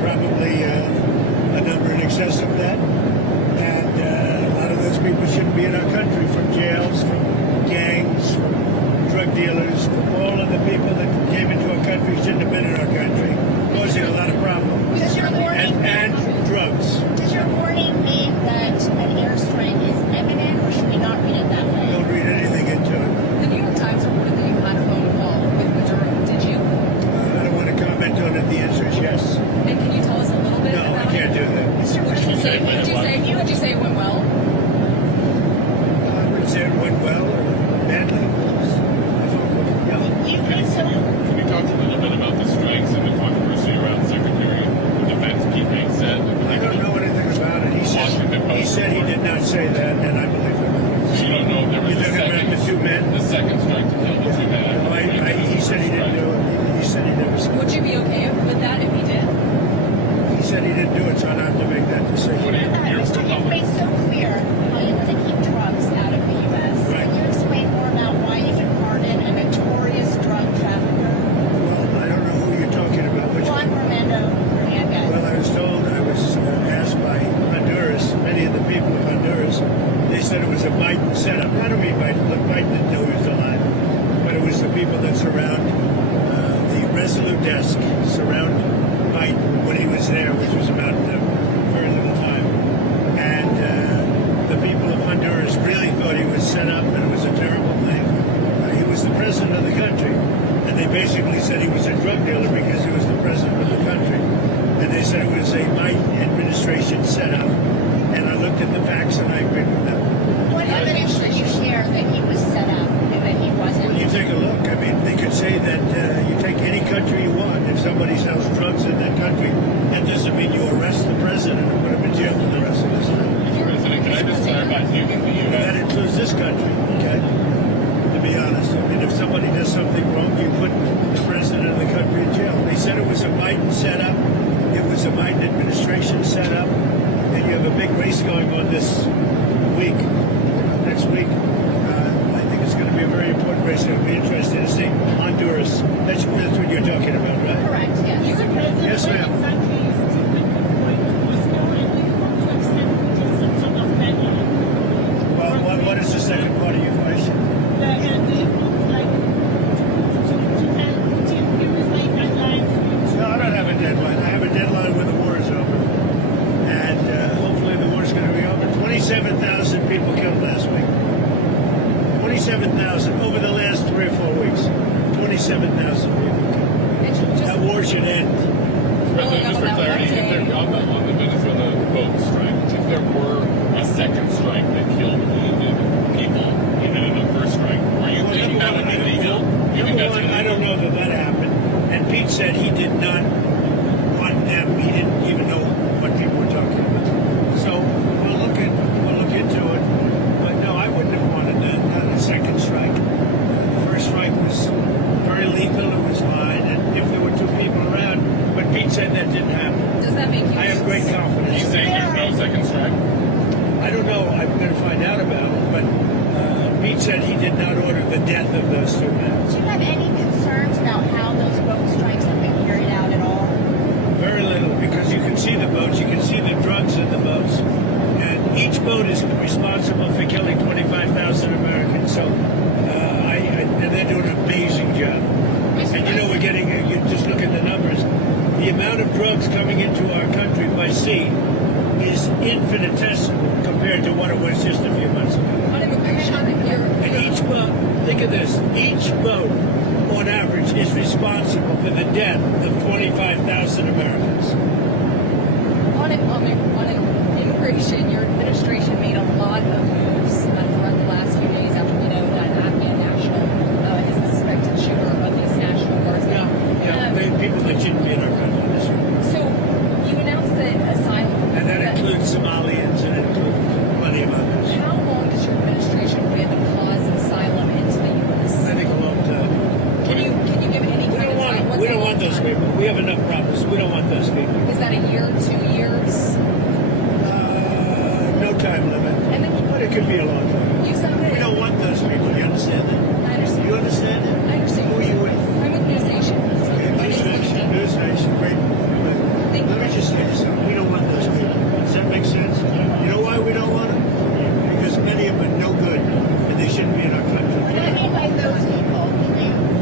probably a number in excess of that. And a lot of those people shouldn't be in our country, from jails, from gangs, from drug dealers, from all of the people that came into our country shouldn't have been in our country, causing a lot of problems. Does your warning And drugs. Does your warning mean that an airstrike is imminent, or should we not read it that way? Don't read anything into it. The New York Times reported that you had a phone call with Maduro. Did you? I don't want to comment on it. The answer is yes. And can you tell us a little bit No, I about can't it? do that. Mr. Would you say it went well? I wouldn't say it went well or badly. You think so? Can you talk a little bit about the strikes and the controversy around Secretary of Defense Pete said? I don't know anything about it. He said he did not say that, and I believe him. So you don't know if there was You're talking about the two men? the second strike to kill the two men. He said he didn't do it. He said he never said Would it. you be okay with that if he did? He said he didn't do it, so I don't have to make that decision. What do you, you're Mr. You've Republican. made so clear how you want to keep drugs out of the U.S. Right. Can you explain more about why you would pardon a notorious drug trafficker? Well, I don't know who you're talking about. Which Juan Romando Hernandez. Well, I was told, I was asked by Honduras, many of the people of Honduras, they said it was a Biden setup. I don't mean Biden. Look, Biden didn't know he was alive, but it was the people that surround the Resolute desk, surround Biden when he was there, which was about very little time. And the people of Honduras really thought he was set up, and it was a terrible thing. He was the president of the country, and they basically said he was a drug dealer because he was the president of the country. And they said it was a Biden administration setup. And I looked at the facts and I agreed with them. What evidence did you share that he was set up and that he wasn't? Well, you take a look. I mean, they could say that you take any country you want. If somebody sells drugs in that country, that doesn't mean you arrest the president and put him in jail for the rest of his life. President, can I just clarify? Do you think the U.S. That includes this country, okay? To be honest, I mean, if somebody does something wrong, you put the president of the country in jail. They said it was a Biden setup. It was a Biden administration setup. And you have a big race going on this week, next week. I think it's going to be a very important race. It'll be interesting to see Honduras. That's what you're talking about, right? Correct, yes. Yes, ma'am. Well, what is the second part of your question? No, I don't have a deadline. I have a deadline when the war is over. And hopefully the war is going to be over. 27,000 people killed last week. 27,000 over the last 3 or 4 weeks. 27,000 people killed. That war should end. President, just for clarity, if there, on the Venezuela boat strike, if there were a second strike that killed wounded people, even in the first strike, are you thinking that would be legal? You think that's illegal? I don't know that happened. And Pete said he did not want them. He didn't even know what people were talking about. So we'll look into it. But no, I wouldn't have wanted a second strike. The first strike was very lethal. It was fine, and if there were 2 people around, but Pete said that didn't happen. Does that make you? I have great Are confidence. you saying there's no second strike? I don't know. I'm going to find out about it. But Pete said he did not order the death of those 2 men. Do you have any concerns about how those boat strikes have been carried out at all? Very little, because you can see the boats, you can see the drugs in the boats, and each boat is responsible for killing 25,000 Americans. So, and they're doing an amazing job. And you know, we're getting, you just look at the numbers. The amount of drugs coming into our country by sea is infinitesimal compared to what it was just a few months ago. On immigration, And each boat, think of this, each boat on average is responsible for the death of 25,000 Americans. on immigration, your administration made a lot of moves throughout the last few days after we know that an Afghan national is the suspected shooter of these National Guards. People that shouldn't be in our country. That's right. So you announced that asylum. And that includes Somalians and it includes plenty of others. How long does your administration plan to pause asylum into the U.S.? I think a long time. Can you give any We kind don't of time? want, we don't want those people. We have enough problems. We don't want those people. Is that a year, 2 years? No time limit. And then But it just say this, we don't want those people. Does that make sense? You know why we don't want them? Because many of them are no good, and they shouldn't be in our What do you country. mean by those people?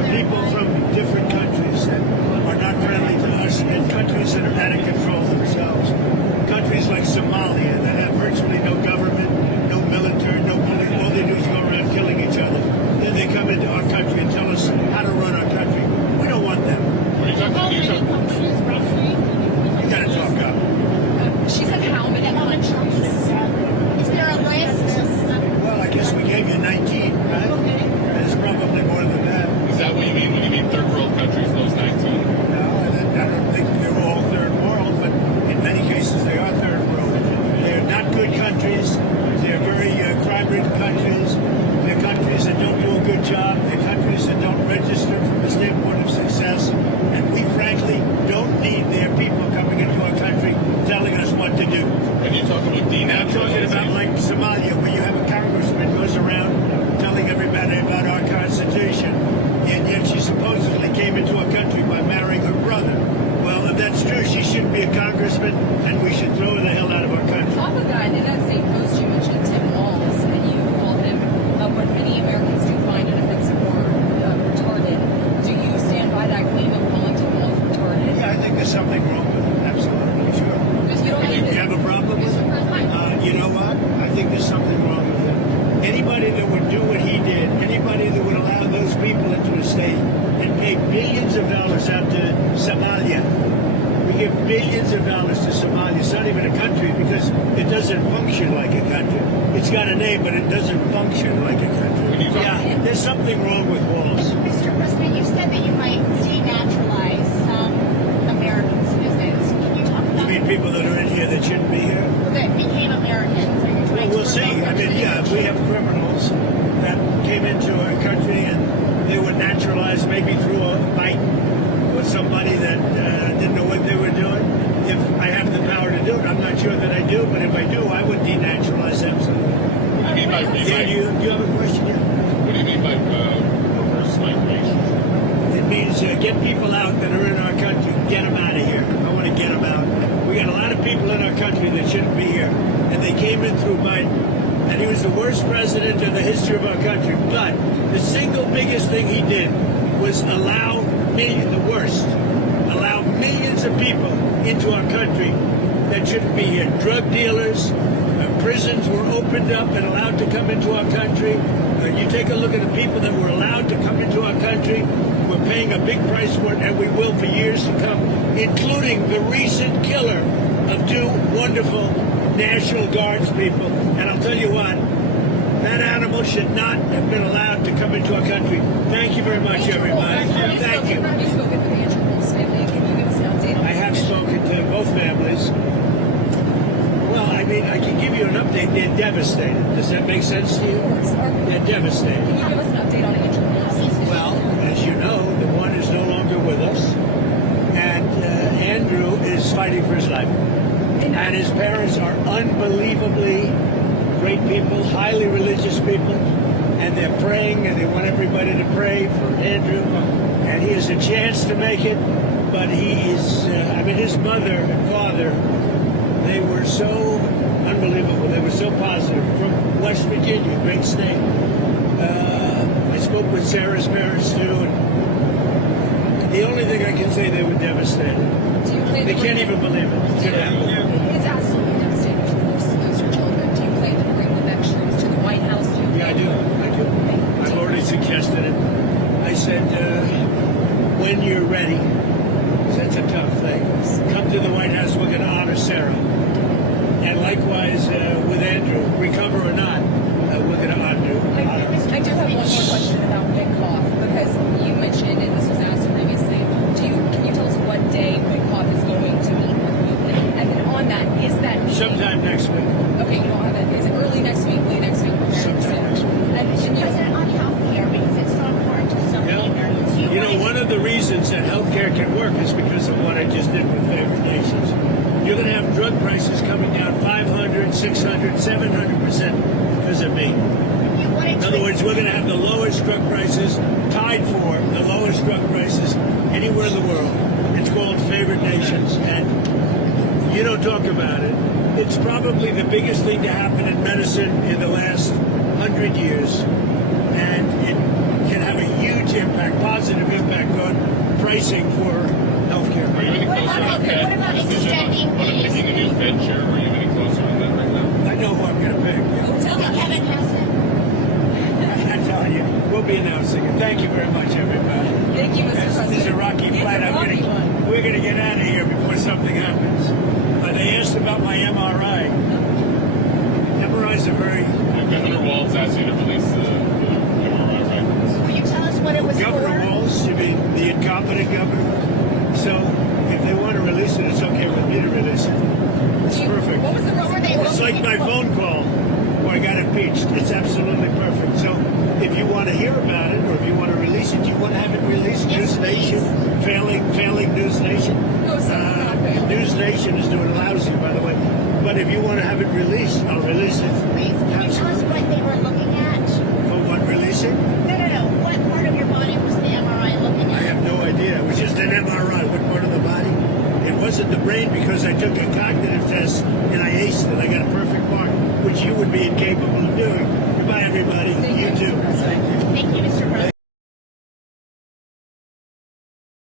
The people from different countries that are not friendly to us, and countries that are out of control themselves. Countries like Somalia that have virtually no government, no military, no police. All they do is go around killing each other. Then they come into our country and tell us how to run our country. We don't want them. What are you talking How about? many countries roughly? You gotta talk up. She said how many countries? Is there a list? Well, I guess we gave you 19, right? Okay. There's probably more than that. Is that what you mean when you mean third world countries, those 19? No, I don't think they're all third world, but in many cases they are third world. They're not good countries. They're very crime-ridden countries. They're countries that don't do a good job. They're countries that don't register from the standpoint of success. And we, frankly, don't need their people coming into our country telling us what to do. When you talk about And I'm talking about denaturalizing, like Somalia, where you have a congressman goes around telling everybody about our Constitution, and yet she supposedly came into our country by marrying her brother. Well, if that's true, she shouldn't be a congressman, and we should throw her the hell out of our country. Off of that, in that same post, you mentioned Tim Walz, and you called him what many Americans do find inoffensive or retarded. Do you stand by that claim of calling Tim Walz retarded? Yeah, I think there's something wrong with it. Absolutely, sure. Because you don't You need have a problem with it? You know what? I think there's something wrong with it. Anybody that would do what he did, anybody that would allow those people into a state and pay billions of dollars out to Somalia. We give billions of dollars to Somalia. It's not even a country because it doesn't function like a country. It's got a name, but it doesn't function like a country. Yeah, there's something wrong with Walls. Mr. President, you said that you might denaturalize some American citizens. Can you talk You about mean people that are in here that shouldn't be here? that became Americans? Are you Well, trying we'll to see. revoke I their mean, yeah, we have criminals that came into our country and they were naturalized maybe through a fight with somebody that didn't know what they were doing. If I have the power to do it, I'm not sure that I do, but if I do, I would denaturalize absolutely. what do you mean by Yeah, do you have a question? Yeah. what do you mean by reverse migration? It means get people out that are in our country. Get them out of here. I want to get them out. We got a lot of people in our country that shouldn't be here, and they came in through Biden. And he was the worst president in the history of our country. But the single biggest thing he did was allow millions of people into our country that shouldn't be here. Drug dealers, prisons were opened up and allowed to come into our country. You take a look at the people that were allowed to come into our country. We're paying a big price for it, and we will for years to come, including the recent killer of two wonderful National Guards people. And I'll tell you what, that animal should not have been allowed to come into our country. Thank you very much, everybody. Thank you. Have you spoken with Andrew Wolf's family? Can you give us an update on I have spoken to both families. Well, I mean, I can give you an update. They're devastated. Does that make sense to you? They're devastated. Can you give us an update on Andrew Wolf? Well, as you know, the one is no longer with us, and Andrew is fighting for his life. And his parents are unbelievably great people, highly religious people, and they're praying, and they want everybody to pray for Andrew. And he has a chance to make it, but he is, his mother and father, they were so unbelievable. They were so positive. From West Virginia, great state. I spoke with Sarah's parents, too, and the only thing I can say, they were devastated. Do you plan They to can't even believe it. It's gonna happen. It's absolutely devastating to lose your children. Do you plan to bring the next troops to the White House? Yeah, I do. I've already suggested it. I said, when you're ready, 'cause that's a tough thing, come to the White House, we're going to honor Sarah. And likewise with Andrew, recover or not, we're going to honor I do have one more question about Wickoff, because you mentioned, and this was asked previously, can you tell us what day Wickoff is going to meet with you? And then on that, is that meeting... sometime next week. Okay, you don't have it. Is it early next week, late next week? Sometime next week. And you... President, on health care, because it's so important to so many Americans. You know, one of the reasons that healthcare can work is because of what I just did with favored nations. You're going to have drug prices coming down 500, 600, 700% because of me. In other words, we're going to have the lowest drug prices, tied for the lowest drug prices anywhere in the world. It's called favored nations. And You don't talk about it. It's probably the biggest thing to happen in medicine in the last 100 years. And it can have a huge impact, positive impact on pricing for healthcare. Are you any What closer about- on Fed? what about extending on the- picking a new Fed chair? Are you any closer on that right now? I know who I'm going to pick. Oh, I tell think us. Kevin has it. I'm telling you, we'll be announcing it. Thank you very much, everybody. Thank you, Mr. President. This is a rocky It's fight. a rocky one. We're going to get out of here before something happens. They asked about my MRI. MRIs are very... Governor Walz asked you to release the MRI records. Will you tell us what it was Governor for? Walz, you mean the incompetent governor? So if they want to release it, it's okay with me to release it. It's Do you- perfect. What was the What were they It's like my phone call where I got impeached. It's absolutely perfect. So if you want to hear about it or if you want to release it, you want to have it released? Yes, News Nation, failing News Nation. No, sir, not failing. News Nation is doing lousy, by the way. But if you want to have it released, I'll release it. Please, can you tell us what they were looking at? For what, releasing? No. What part of your body was the MRI looking I at? have no idea. It was just an MRI. What part of the body? It wasn't the brain because I took a cognitive test and I aced it. I got a perfect mark, which you would be incapable of doing. Goodbye, everybody. Thank you, You too. Mr. President. Thank you, Mr.